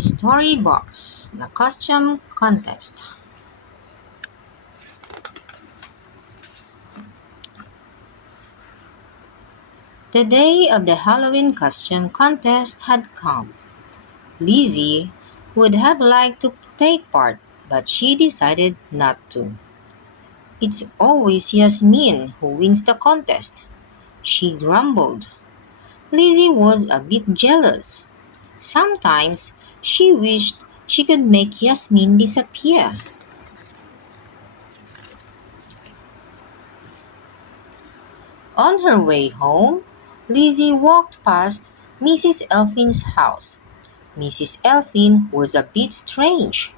Storybox, the costume contest. The day of the Halloween costume contest had come. Lizzie would have liked to take part, but she decided not to. It's always Yasmin who wins the contest, she grumbled. Lizzie was a bit jealous. Sometimes she wished she could make Yasmin disappear. On her way home, Lizzie walked past Mrs. Elfin's house. Mrs. Elfin was a bit strange.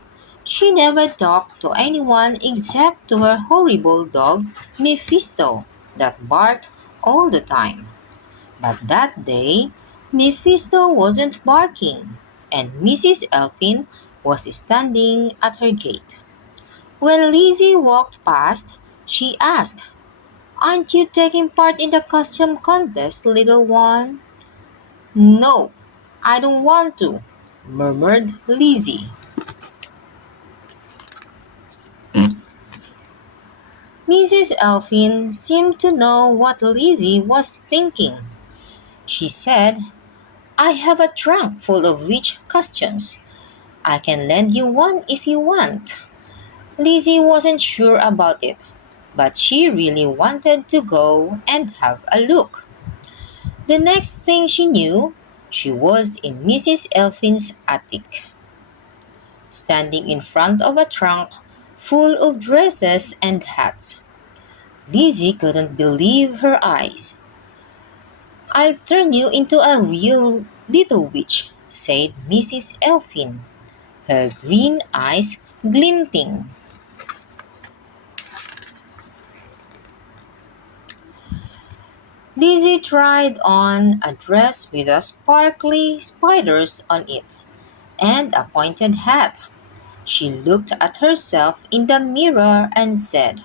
She never talked to anyone except to her horrible dog, Mephisto, that barked all the time. But that day, Mephisto wasn't barking, and Mrs. Elfin was standing at her gate. When Lizzie walked past, she asked, "Aren't you taking part in the costume contest, little one?" "No, I don't want to," murmured Lizzie. Mrs. Elfin seemed to know what Lizzie was thinking. She said, "I have a trunk full of witch costumes. I can lend you one if you want." Lizzie wasn't sure about it, but she really wanted to go and have a look. The next thing she knew, she was in Mrs. Elfin's attic, standing in front of a trunk full of dresses and hats. Lizzie couldn't believe her eyes. "I'll turn you into a real little witch," said Mrs. Elfin, her green eyes glinting. Lizzie tried on a dress with a sparkly spiders on it and a pointed hat. She looked at herself in the mirror and said,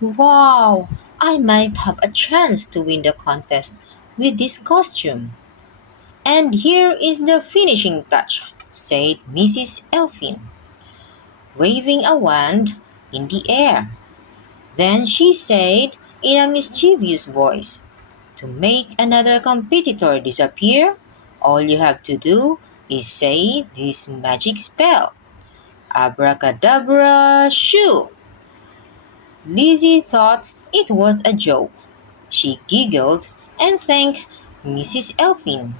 "Wow, I might have a chance to win the contest with this costume." "And here is the finishing touch," said Mrs. Elfin, waving a wand in the air. Then she said in a mischievous voice, "To make another competitor disappear, all you have to do is say this magic spell. Abracadabra shoo!" Lizzie thought it was a joke. She giggled and thanked Mrs. Elfin.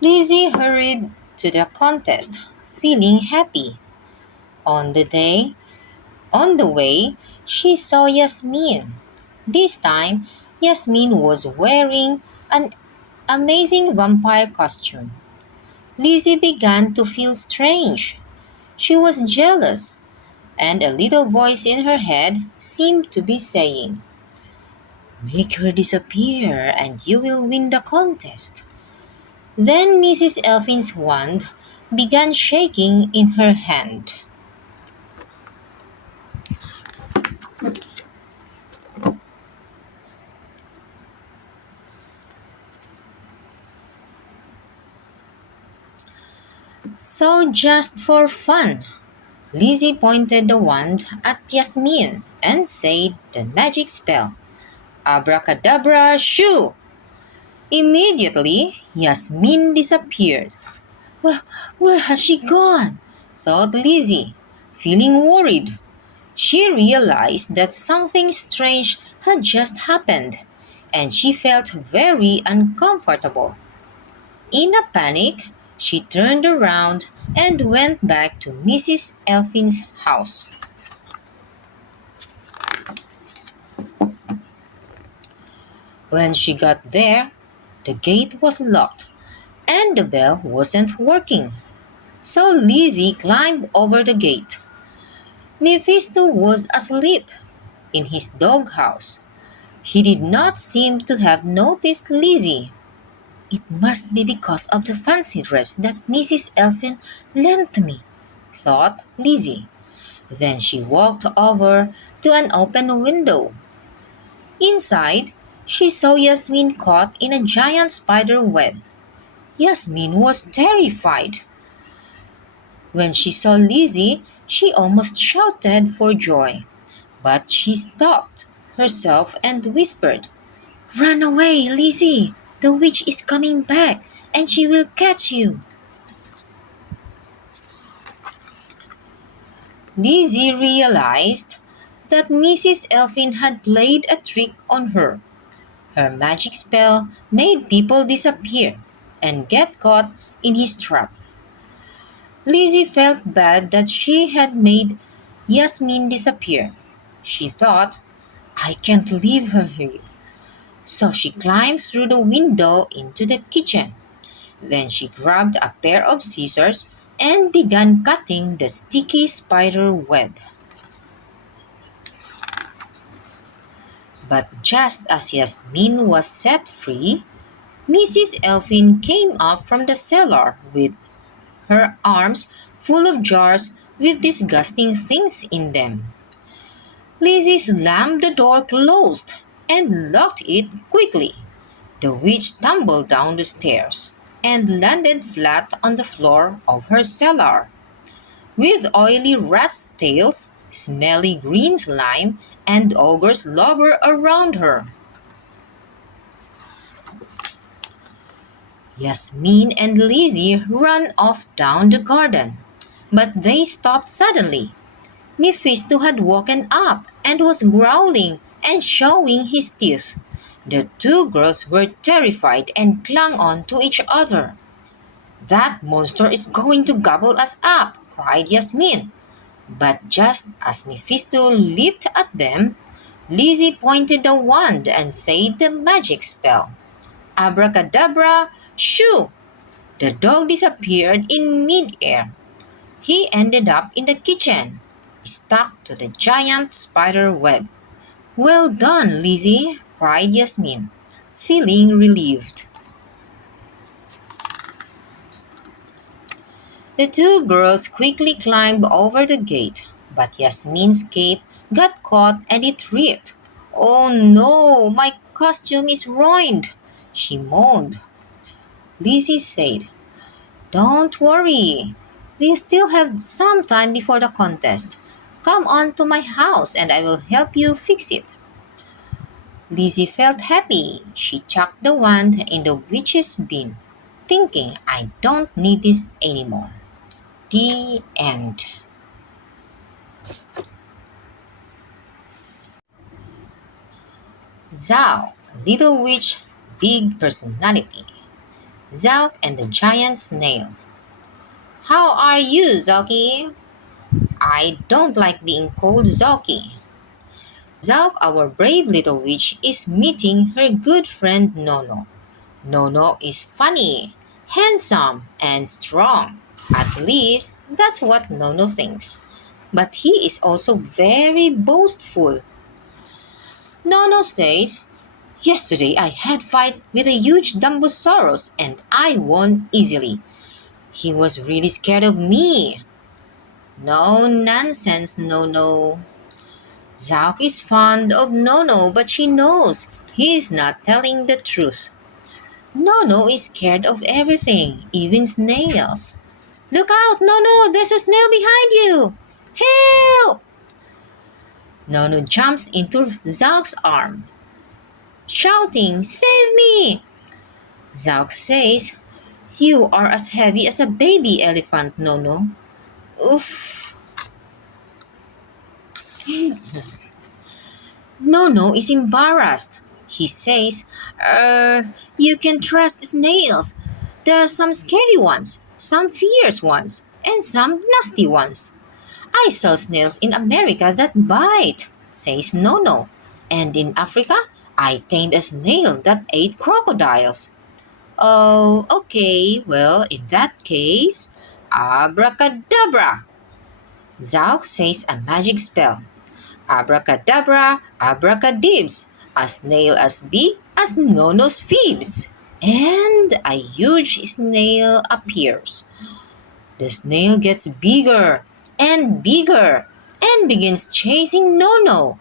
Lizzie hurried to the contest, feeling happy. On the day, on the way, she saw Yasmin. This time, Yasmin was wearing an amazing vampire costume. Lizzie began to feel strange. She was jealous, and a little voice in her head seemed to be saying, "Make her disappear and you will win the contest." Then Mrs. Elfin's wand began shaking in her hand. So just for fun, Lizzie pointed the wand at Yasmin and said the magic spell, "Abracadabra shoo!" Immediately, Yasmin disappeared. Where has she gone?" thought Lizzie, feeling worried. She realized that something strange had just happened, and she felt very uncomfortable. In a panic, she turned around and went back to Mrs. Elfin's house. When she got there, the gate was locked and the bell wasn't working. So Lizzie climbed over the gate. Mephisto was asleep in his doghouse. He did not seem to have noticed Lizzie. "It must be because of the fancy dress that Mrs. Elfin lent me," thought Lizzie. Then she walked over to an open window. Inside, she saw Yasmin caught in a giant spider web. Yasmin was terrified. When she saw Lizzie, she almost shouted for joy. But she stopped herself and whispered, "Run away, Lizzie! The witch is coming back, and she will catch you." Lizzie realized that Mrs. Elfin had played a trick on her. Her magic spell made people disappear and get caught in his trap. Lizzie felt bad that she had made Yasmin disappear. She thought, "I can't leave her here." So she climbed through the window into the kitchen. Then she grabbed a pair of scissors and began cutting the sticky spider web. But just as Yasmin was set free, Mrs. Elfin came up from the cellar with her arms full of jars with disgusting things in them. Lizzie slammed the door closed and locked it quickly. The witch tumbled down the stairs and landed flat on the floor of her cellar, with oily rat's tails, smelly green slime, and ogre's blubber around her. Yasmin and Lizzie ran off down the garden, but they stopped suddenly. Mephisto had woken up and was growling and showing his teeth. The two girls were terrified and clung on to each other. "That monster is going to gobble us up," cried Yasmin. But just as Mephisto leaped at them, Lizzie pointed the wand and said the magic spell. Abracadabra, shoo! The dog disappeared in midair. He ended up in the kitchen, stuck to the giant spider web. "Well done, Lizzie," cried Yasmin, feeling relieved. The two girls quickly climbed over the gate, but Yasmin's cape got caught and it ripped. "Oh no, my costume is ruined," she moaned. Lizzie said, "Don't worry. We still have some time before the contest. Come on to my house and I will help you fix it." Lizzie felt happy. She chucked the wand in the witch's bin, thinking, "I don't need this anymore." The end. Zhao, Little Witch, Big Personality. Zauk and the Giant Snail. "How are you, Zoki?" "I don't like being called Zoki." Zauk, our brave little witch, is meeting her good friend Nono. Nono is funny, handsome, and strong. At least, that's what Nono thinks. But he is also very boastful. Nono says, "Yesterday I had fight with a huge Dumbosaurus and I won easily. He was really scared of me." "No nonsense, Nono." Zauk is fond of Nono, but she knows he's not telling the truth. Nono is scared of everything, even snails. "Look out, Nono! There's a snail behind you! Help!" Nono jumps into Zauk's arm, shouting, "Save me!" Zauk says, "You are as heavy as a baby elephant, Nono." Oof. Nono is embarrassed. He says, You can trust snails. There are some scary ones, some fierce ones, and some nasty ones. I saw snails in America that bite," says Nono. "And in Africa, I tamed a snail that ate crocodiles." "Oh, okay, well, in that case, abracadabra." Zauk says a magic spell. Abracadabra, abracadibs, a snail as big as Nono's fibs. And a huge snail appears. The snail gets bigger and begins chasing Nono.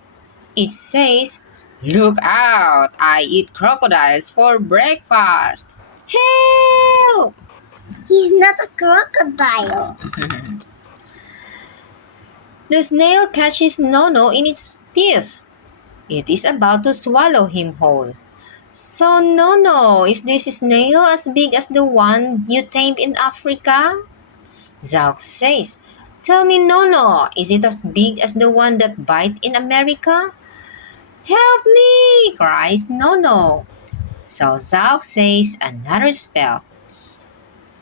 It says, Look out! I eat crocodiles for breakfast. Help! He's not a crocodile. The snail catches Nono in its teeth. It is about to swallow him whole. So, Nono, is this snail as big as the one you tamed in Africa? Zauk says, Tell me, Nono, is it as big as the one that bite in America? Help me, cries Nono. So Zauk says another spell,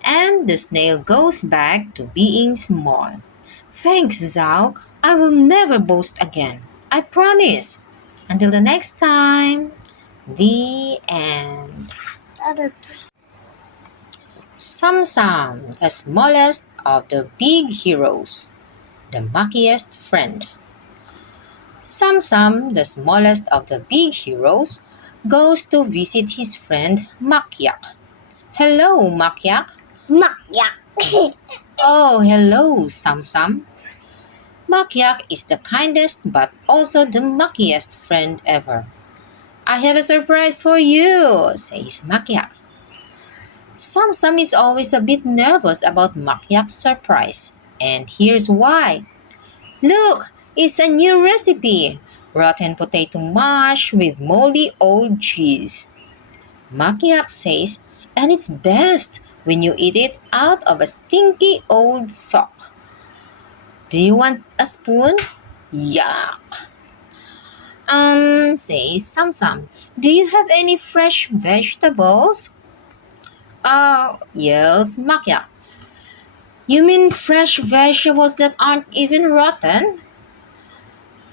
and the snail goes back to being small. Thanks, Zauk. I will never boast again. I promise. Until the next time. The end. Other Sam Sam, the smallest of the big heroes, the luckiest friend. Sam Sam, the smallest of the big heroes, goes to visit his friend Makyak. Hello, Makyak. Makya. Oh, hello, Sam Sam. Makyak is the kindest but also the muckiest friend ever. I have a surprise for you, says Makyak. Sam Sam is always a bit nervous about Makyak's surprise, and here's why. Look, it's a new recipe. Rotten potato mash with moldy old cheese. Makyak says, and it's best when you eat it out of a stinky old sock. Do you want a spoon? Yuck. Says Sam Sam. Do you have any fresh vegetables? Yes, Makyak. You mean fresh vegetables that aren't even rotten?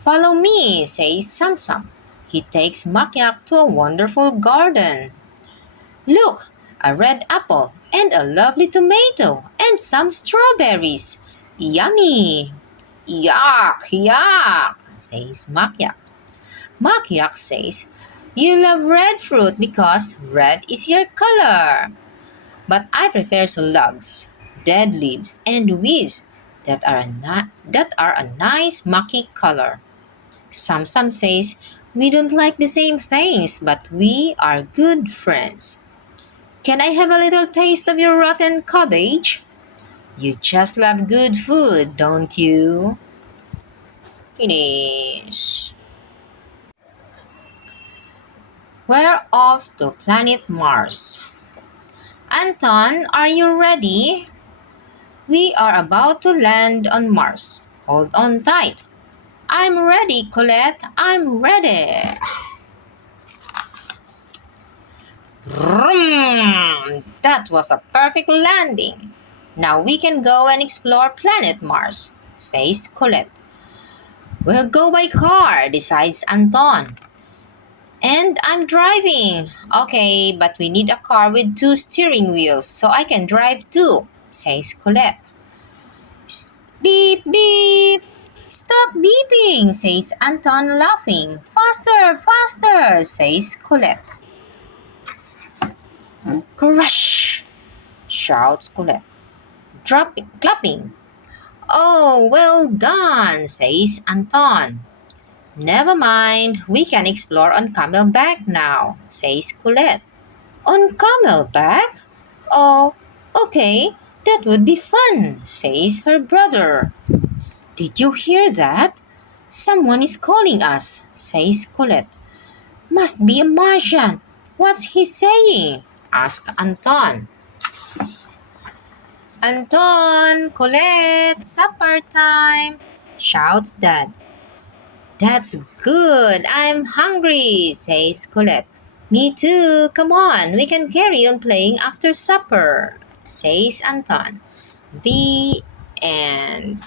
Follow me, says Sam Sam. He takes Makyak to a wonderful garden. Look, a red apple and a lovely tomato and some strawberries. Yummy! Yuck, yuck, says Makyak. Makyak says, You love red fruit because red is your color. But I prefer slugs, dead leaves, and weeds that are a nice mucky color. Sam Sam says, We don't like the same things, but we are good friends. Can I have a little taste of your rotten cabbage? You just love good food, don't you? Finish. We're off to planet Mars. Anton, are you ready? We are about to land on Mars. Hold on tight. I'm ready, Colette. I'm ready. Vroom! That was a perfect landing. Now we can go and explore planet Mars, says Colette. We'll go by car, decides Anton. And I'm driving. Okay, but we need a car with two steering wheels so I can drive too, says Colette. Beep, beep. Stop beeping, says Anton laughing. Faster, faster, says Colette. Crash, shouts Colette, clapping. Oh, well done, says Anton. Never mind, we can explore on Camelback now, says Colette. On Camelback? Oh, okay, that would be fun, says her brother. Did you hear that? Someone is calling us, says Colette. Must be a Martian. What's he saying? Asked Anton. Anton, Colette, supper time, shouts Dad. That's good. I'm hungry, says Colette. Me too. Come on, we can carry on playing after supper, says Anton. The end.